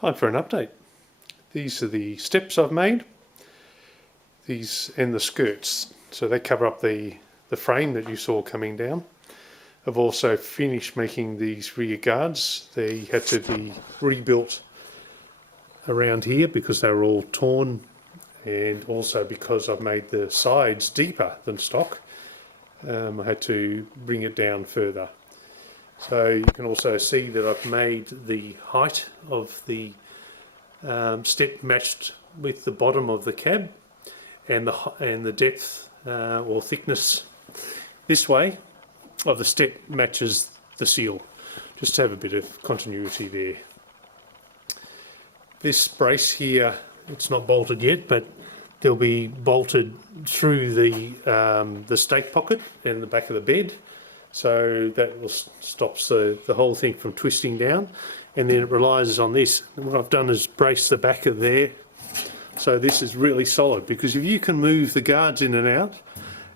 Time for an update. These are the steps I've made. These and the skirts. So they cover up the frame that you saw coming down. I've also finished making these rear guards. They had to be rebuilt around here because they were all torn, and also because I've made the sides deeper than stock. I had to bring it down further. So you can also see that I've made the height of the step matched with the bottom of the cab, and the depth or thickness this way of the step matches the seal, just to have a bit of continuity there. This brace here, it's not bolted yet, but they'll be bolted through the stake pocket and the back of the bed, so that will stops the whole thing from twisting down. And then it relies on this. And what I've done is brace the back of there, so this is really solid, because if you can move the guards in and out,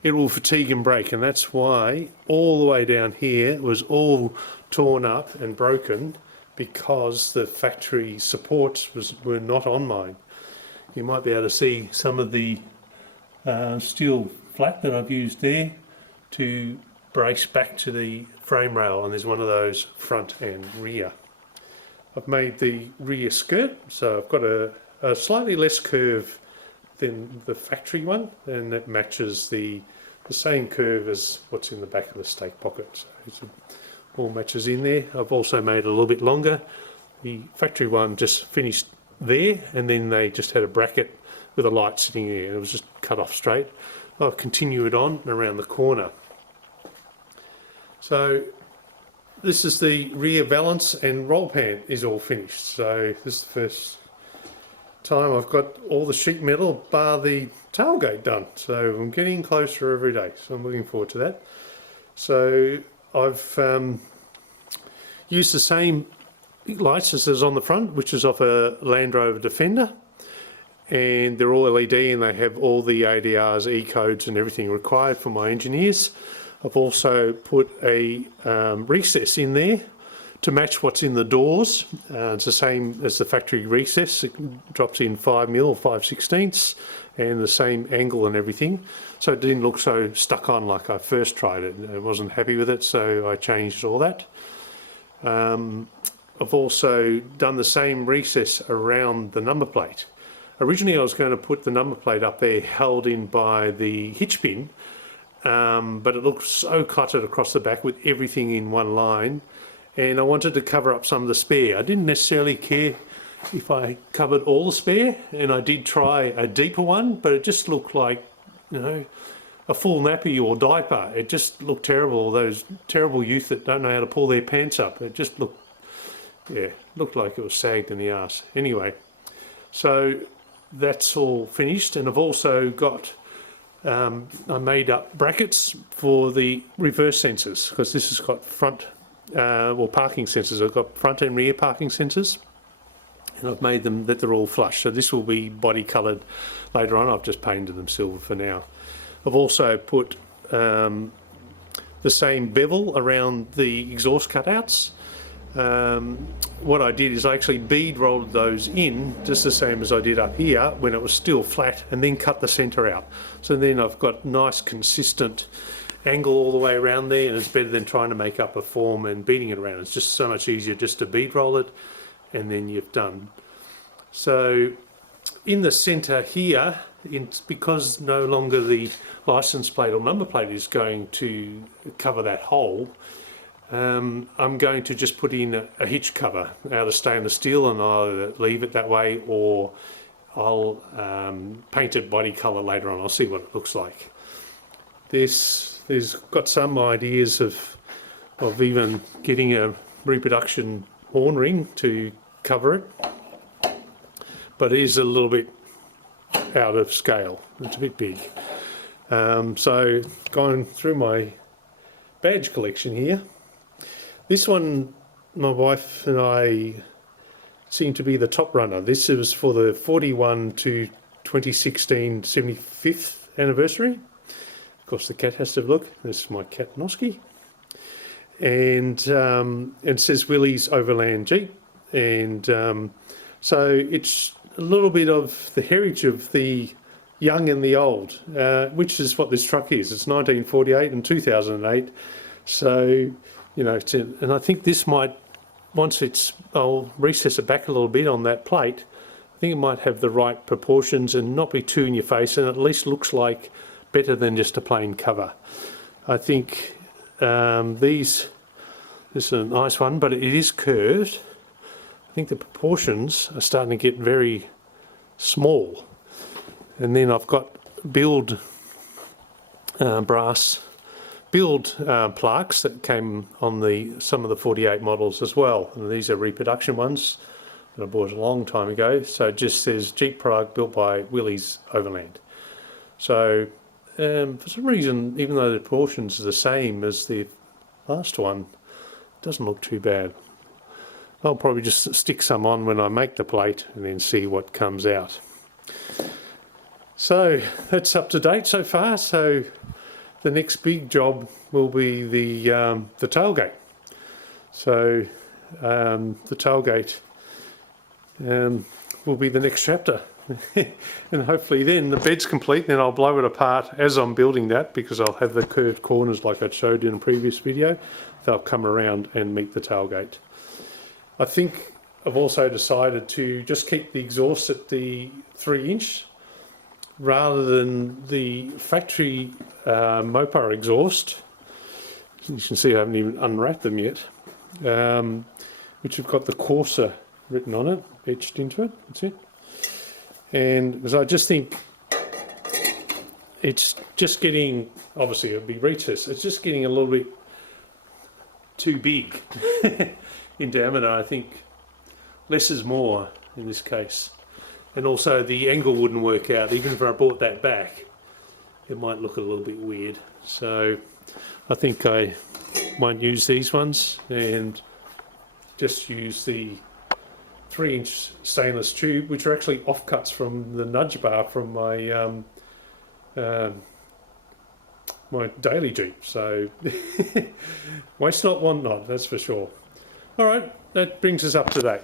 it will fatigue and break, and that's why all the way down here was all torn up and broken, because the factory supports were not on mine. You might be able to see some of the steel flat that I've used there to brace back to the frame rail, and there's one of those front and rear. I've made the rear skirt, so I've got a slightly less curve than the factory one, and that matches the same curve as what's in the back of the stake pocket. So it all matches in there. I've also made it a little bit longer. The factory one just finished there, and then they just had a bracket with a light sitting there, and it was just cut off straight. I'll continue it on around the corner. So this is the rear valance, and roll pan is all finished. So this is the first time I've got all the sheet metal bar the tailgate done. So I'm getting closer every day, so I'm looking forward to that. So I've used the same lights as is on the front, which is off a Land Rover Defender, and they're all LED, and they have all the ADRs, E-codes and everything required for my engineers. I've also put a recess in there to match what's in the doors. It's the same as the factory recess. It drops in 5mm or 5/16, and the same angle and everything. So it didn't look so stuck on like I first tried it. I wasn't happy with it, so I changed all that. I've also done the same recess around the number plate. Originally I was going to put the number plate up there held in by the hitch pin, but it looked so cluttered across the back with everything in one line, and I wanted to cover up some of the spare. I didn't necessarily care if I covered all the spare, and I did try a deeper one, but it just looked like, you know, a full nappy or diaper. It just looked terrible. Those terrible youth that don't know how to pull their pants up. It just looked, yeah, looked like it was sagged in the arse. Anyway, so that's all finished, and I've also got I made up brackets for the reverse sensors, because this has got front, parking sensors. I've got front and rear parking sensors, and I've made them that they're all flush. So this will be body coloured later on. I've just painted them silver for now. I've also put the same bevel around the exhaust cutouts. What I did is I actually bead rolled those in just the same as I did up here when it was still flat, and then cut the centre out. So then I've got nice consistent angle all the way around there, and it's better than trying to make up a form and beating it around. It's just so much easier just to bead roll it, and then you've done. So in the centre here, because no longer the license plate or number plate is going to cover that hole, I'm going to just put in a hitch cover out of stainless steel, and I'll either leave it that way, or I'll paint it body colour later on. I'll see what it looks like. There's got some ideas of even getting a reproduction horn ring to cover it, but it is a little bit out of scale. It's a bit big. So going through my badge collection here, this one my wife and I seem to be the top runner. This was for the 41 to 2016 75th anniversary. Of course the cat has to look. This is my cat Noski, and it says Willys Overland Jeep, and So it's a little bit of the heritage of the young and the old, which is what this truck is. It's 1948 and 2008. So, you know, and I think this might, I'll recess it back a little bit on that plate. I think it might have the right proportions and not be too in your face, and at least looks like better than just a plain cover. I think this is a nice one, but it is curved. I think the proportions are starting to get very small. And then I've got build brass build plaques that came on some of the 48 models as well. And these are reproduction ones that I bought a long time ago. So it just says Jeep product built by Willys Overland. So for some reason, even though the proportions are the same as the last one, it doesn't look too bad. I'll probably just stick some on when I make the plate and then see what comes out. So that's up to date so far. So the next big job will be the tailgate. So the tailgate will be the next chapter. And hopefully then the bed's complete, then I'll blow it apart as I'm building that, because I'll have the curved corners like I showed in a previous video. They'll come around and meet the tailgate. I think I've also decided to just keep the exhaust at the 3-inch rather than the factory Mopar exhaust. You can see I haven't even unwrapped them yet, which have got the Corsa written on it, etched into it. That's it. And because I just think it's just getting, obviously it'll be retest, it's just getting a little bit too big in diameter. I think less is more in this case. And also the angle wouldn't work out. Even if I brought that back, it might look a little bit weird. So I think I won't use these ones and just use the 3-inch stainless tube, which are actually offcuts from the nudge bar from my my daily Jeep. So waste not, want not, that's for sure. All right, that brings us up to date.